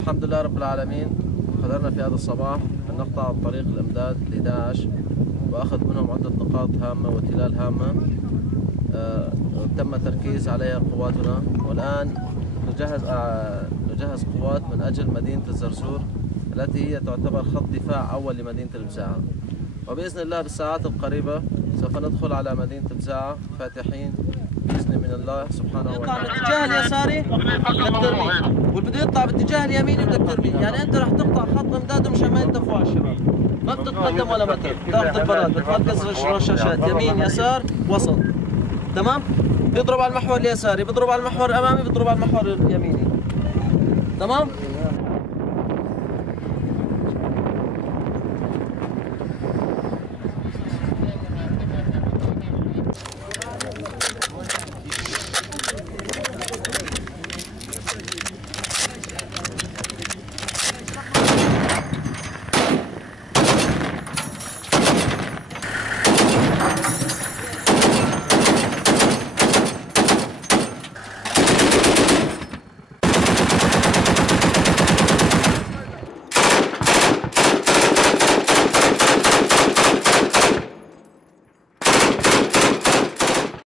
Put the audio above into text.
الحمد لله رب العالمين، قدرنا في هذا الصباح أن نقطع طريق الإمداد ل 11 وأخذ منهم عدة نقاط هامة وتلال هامة تم التركيز عليها قواتنا، والآن نجهز قوات من أجل مدينة الزرزور التي هي تعتبر خط دفاع أول لمدينة البزاعة، وبإذن الله بالساعات القريبة سوف ندخل على مدينة البزاعة فاتحين بإذن من الله سبحانه وتعالى. يطلع بالاتجاه اليساري بدك ترمي، واللي بده يطلع باتجاه اليميني بدك ترمي، يعني أنت رح تقطع خط إمداد مشان ما ينتفوا على الشباب. ما بتتقدم ولا متر، بتاخذ البلاط بتركز الرشاشات يمين يسار وسط، تمام؟ بيضرب على المحور اليساري، بيضرب على المحور الأمامي، بيضرب على المحور اليميني، تمام؟